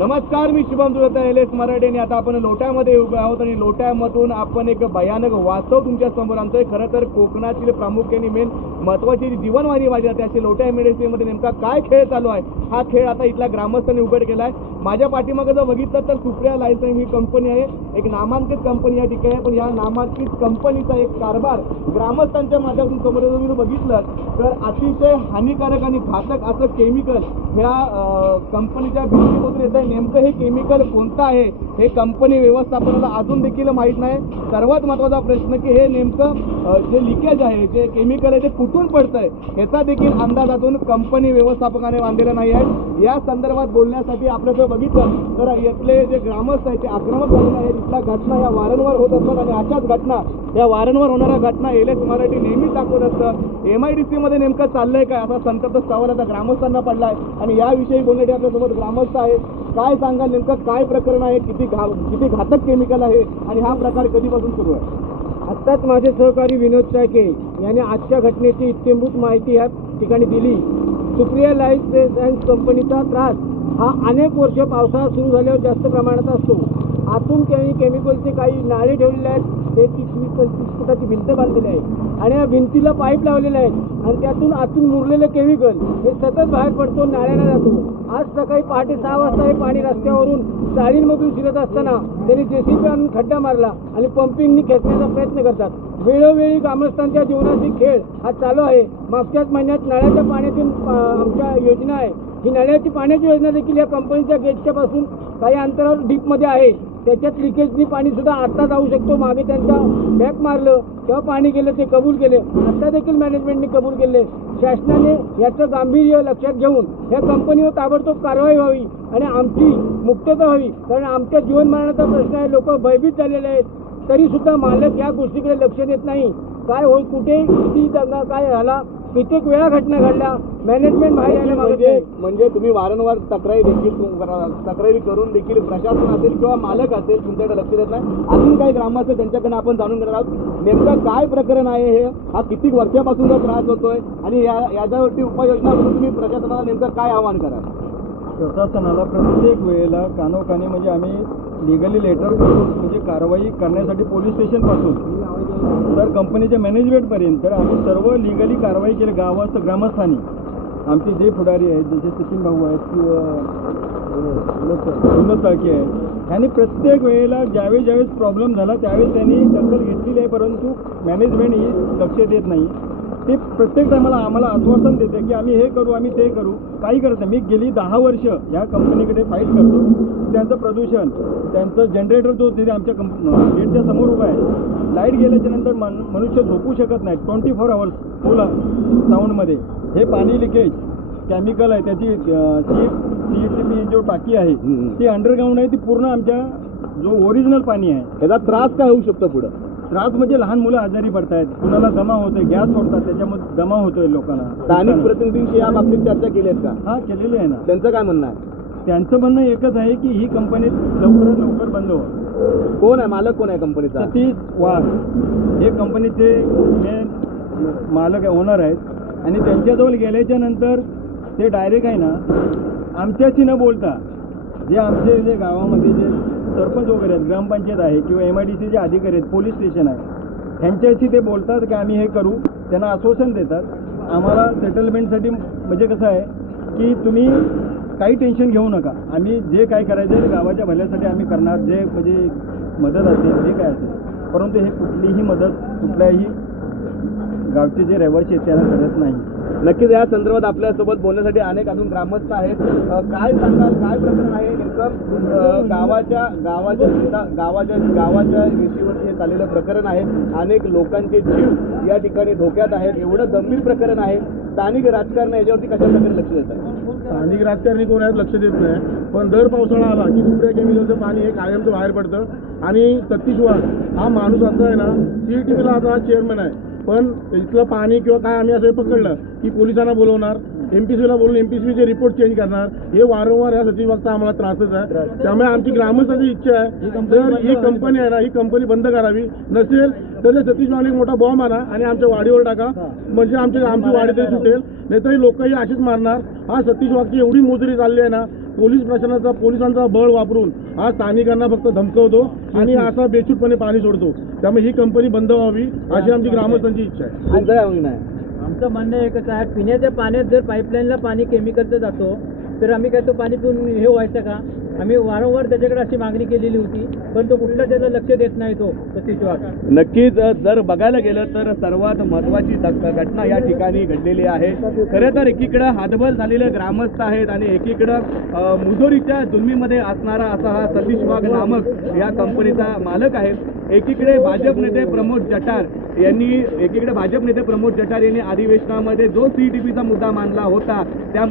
नमस्कार, मी शुभम सुरता L S Marathi आणि आता आपण लोट्यामध्ये उभे आहोत आणि लोट्यामधून आपण एक भयानक वास्तव तुमच्या समोर आणतोय। खरं तर कोकणातील प्रामुख्याने मेन महत्त्वाची जी जीवनवाणी माझी जाते अशी लोट्या एमआयडीसीमध्ये नेमका काय खेळ चालू आहे, हा खेळ आता इथल्या ग्रामस्थांनी उघड केला आहे। माझ्या पाठीमागे जर बघितलं तर सुप्रिया लायसन ही कंपनी आहे, एक नामांकित कंपनी या ठिकाणी आहे। पण या नामांकित कंपनीचा एक कारभार ग्रामस्थांच्या माध्यमातून समोर तुम्ही बघितलं तर अतिशय हानिकारक आणि घातक असं केमिकल ह्या कंपनीच्या भिंतीमधून येत आहे। नेमकं हे केमिकल कोणतं आहे हे कंपनी व्यवस्थापनाला अजून देखील माहीत नाही। सर्वात महत्त्वाचा प्रश्न की हे नेमकं जे लिकेज आहे, जे केमिकल आहे ते कुठून पडतंय याचा देखील अंदाज अजून कंपनी व्यवस्थापकाने बांधलेला नाही आहे। या संदर्भात बोलण्यासाठी आपलं जर बघितलं तर इथले जे ग्रामस्थ आहेत ते आक्रमक झालेले आहेत। इथल्या घटना या वारंवार होत असतात आणि अशाच घटना या वारंवार होणाऱ्या घटना एल एस मराठी नेहमीच दाखवत असतं। एमआयडीसीमध्ये नेमकं चाललंय काय असा संतप्त सवाल आता ग्रामस्थांना पडलाय आणि याविषयी बोलण्यासाठी आपल्यासोबत ग्रामस्थ आहेत। काय सांगा, नेमकं काय प्रकरण आहे, किती घातक केमिकल आहे आणि हा प्रकार कधीपासून सुरू आहे? आत्ताच माझे सहकारी विनोद चाके यांनी आजच्या घटनेची इत्थंभूत माहिती या ठिकाणी दिली। सुप्रिया लायसन कंपनीचा त्रास हा अनेक वर्ष पावसाळा सुरू झाल्यावर जास्त प्रमाणात असतो। आतून केमिकलचे काही नाळे ठेवलेले आहेत, ते 30-25 फुटाची भिंत बांधलेली आहे आणि या भिंतीला पाईप लावलेले आहेत आणि त्यातून आतून मुरलेलं केमिकल हे सतत बाहेर पडतो, नाळ्याला जातो। आज सकाळी पहाटे 6 वाजता हे पाणी रस्त्यावरून चाळींमधून शिरत असताना त्यांनी जेसीबी आणून खड्डा मारला आणि पंपिंगनी खेचण्याचा प्रयत्न करतात। वेळोवेळी ग्रामस्थांच्या जीवनाशी खेळ हा चालू आहे। मागच्याच महिन्यात नळाच्या पाण्यातून आमच्या योजना आहे, ही नळ्याची पाण्याची योजना देखील या कंपनीच्या गेटच्या पासून काही अंतरावर डीपमध्ये आहे। त्याच्यात लिकेजनी पाणी सुद्धा आता जाऊ शकतो। मागे त्यांचा बॅक मारलं तेव्हा पाणी गेलं, ते कबूल केले, आता देखील मॅनेजमेंटने कबूल केले। शासनाने याचं गांभीर्य लक्षात घेऊन या कंपनीवर ताबडतोब कारवाई व्हावी आणि आमची मुक्तता व्हावी, कारण आमच्या जीवनमरणाचा प्रश्न आहे। लोक भयभीत झालेले आहेत, तरी सुद्धा मालक या गोष्टीकडे लक्ष देत नाही। काय होईल, कुठे किती दंगा काय झाला, कित्येक वेळा घटना घडल्या, मॅनेजमेंट बाहेर यायला मागत नाही। म्हणजे तुम्ही वारंवार तक्रारी करून देखील प्रशासन असेल किंवा मालक असेल तुमच्याकडे लक्ष देत नाही। अजून काही ग्रामस्थ त्यांच्याकडे आपण जाणून घेणार आहोत नेमकं काय प्रकरण आहे, हे हा किती वर्षापासून त्रास होतोय आणि याच्यावरती उपाययोजना म्हणून तुम्ही प्रशासनाला नेमकं काय आवाहन कराल? प्रशासनाला प्रत्येक वेळेला कानोकानी म्हणजे आम्ही लिगली लेटर करून म्हणजे कारवाई करण्यासाठी पोलीस स्टेशनपासून तर कंपनीच्या मॅनेजमेंटपर्यंत आम्ही सर्व लिगली कारवाई केली। ग्रामस्थांनी आमचे जे पुढारी आहेत, जसे सचिन भाऊ आहेत किंवा विनोद चाके आहेत, ह्यांनी प्रत्येक वेळेला ज्यावेळेस प्रॉब्लेम झाला त्यावेळेस त्यांनी दखल घेतलेली आहे, परंतु मॅनेजमेंट ही लक्ष देत नाही। ते प्रत्येक टायमाला आम्हाला आश्वासन देते की आम्ही हे करू, आम्ही ते करू, काही करत नाही। मी गेली 10 वर्ष या कंपनीकडे फाईट करतो। त्यांचं प्रदूषण, त्यांचं जनरेटर जो तिथे आमच्या गेटच्या समोर उभा आहे, लाईट गेल्याच्या नंतर मनुष्य झोपू शकत नाही 24 आवर्स फुल साऊंडमध्ये। हे पाणी लिकेज केमिकल आहे, त्याची CETP जो टाकी आहे ती अंडरग्राऊंड आहे, ती पूर्ण आमच्या जो ओरिजिनल पाणी आहे। त्याचा त्रास काय होऊ शकतो पुढं? त्रास म्हणजे लहान मुलं आजारी पडतायत, कुणाला दमा होतोय, गॅस सोडतात, त्याच्यामध्ये दमा होतोय लोकांना। स्थानिक प्रतिनिधींशी या बाबतीत चर्चा केली आहे का? हा, केलेली आहे ना। त्यांचं काय म्हणणं आहे? त्यांचं म्हणणं एकच आहे की ही कंपनी लवकरात लवकर बंद हो। कोण आहे मालक, कोण आहे कंपनीचा? सतीश वाघ हे कंपनीचे मेन मालक ओनर आहेत आणि त्यांच्याजवळ गेल्याच्या नंतर ते डायरेक्ट आहे ना आमच्याशी न बोलता जे आमचे जे गावामध्ये जे सरपंच वगैरे आहेत, ग्रामपंचायत आहे किंवा MIDCचे अधिकारी आहेत, पोलीस स्टेशन आहे, ह्यांच्याशी ते बोलतात की आम्ही हे करू, त्यांना आश्वासन देतात आम्हाला सेटलमेंटसाठी। म्हणजे कसं आहे की तुम्ही काही टेन्शन घेऊ नका, आम्ही जे काय करायचं गावाच्या भल्यासाठी आम्ही करणार, जे म्हणजे मदत असेल जे काय असेल, परंतु हे कुठलीही मदत कुठल्याही गावचे जे रहिवासी आहेत त्याला करत नाही। नक्कीच या संदर्भात आपल्यासोबत बोलण्यासाठी अनेक अजून ग्रामस्थ आहेत। काय सांगाल, काय प्रकरण आहे नेमकं? गावाच्या रेषेवरती हे चाललेलं प्रकरण आहे। अनेक लोकांचे जीव या ठिकाणी धोक्यात आहेत, एवढं गंभीर प्रकरण आहे। स्थानिक राजकारण याच्यावरती कशा प्रकारे लक्ष देत आहे? स्थानिक राजकारणी कोण आहेत लक्ष देत नाही, पण दर पावसाळा आला की सुप्रिया केमिकलचं पाणी हे कायमचं बाहेर पडतं। आणि सतीश वाघ हा माणूस असा आहे ना, CETPला आता हा चेअरमन आहे, पण इथलं पाणी किंवा काय आम्ही असं पकडलं की पोलिसांना बोलवणार, MPCला बोलून MPCचे रिपोर्ट चेंज करणार। हे वारंवार या सतीश वाघचा आम्हाला त्रासच आहे। त्यामुळे आमची ग्रामस्थांची इच्छा आहे जर ही कंपनी आहे ना, ही कंपनी बंद करावी, नसेल तर सतीश वाघने मोठा बॉम्ब आणा आणि आमच्या वाडीवर टाका, म्हणजे आमची वाडी तरी सुटेल, नाहीतरी लोकही अशीच मारणार। हा सतीश वाघची एवढी मोजरी चालली आहे ना, पोलिसांचा बळ वापरून हा स्थानिकांना फक्त धमकवतो आणि असा बेछूटपणे पाणी सोडतो. त्यामुळे ही कंपनी बंद व्हावी अशी आमची ग्रामस्थांची इच्छा आहे. तुमचं काय म्हणणं आहे? आमचं म्हणणं एकच आहे, पिण्याच्या पाण्यात जर पाईपलाईनला पाणी केमिकलचं जातो तर आम्ही काय तो पाणी पिऊन हे व्हायचं का? आम्ही वारंवार त्याच्याकडे अशी मागणी केलेली होती, पण तो कुठला त्याचं लक्ष देत नाही तो सतीश वाघ. नक्कीच जर बघायला गेलं तर सर्वात महत्त्वाची घटना या ठिकाणी घडलेली आहे. खरं तर एकीकडं हातबल झालेले ग्रामस्थ आहेत आणि एकीकडं मुजोरीच्या जुलमीमध्ये असणारा असा हा सतीश वाघ नामक या कंपनीचा मालक आहे. एकीकडे भाजप नेते प्रमोद जठार यांनी अधिवेशनामध्ये जो CETPचा मुद्दा मांडला होता त्या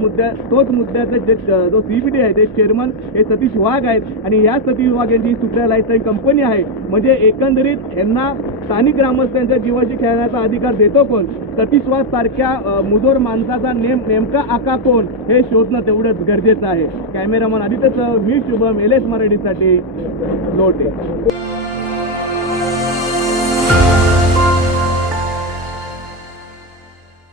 तोच मुद्द्याचे जो CET आहे ते चेअरमन हे सतीश वाघ आहेत आणि या सतीश वाघ यांची सुप्रिया लाईफस्टाईल कंपनी आहे. म्हणजे एकंदरीत यांना स्थानिक ग्रामस्थांच्या जीवाशी खेळण्याचा अधिकार देतो कोण? सतीश वाघ सारख्या मुजोर माणसाचा नेमका आका कोण हे शोधणं तेवढंच गरजेचं आहे. कॅमेरामन आदित्यसह मी शुभम LS मराठीसाठी लोटे.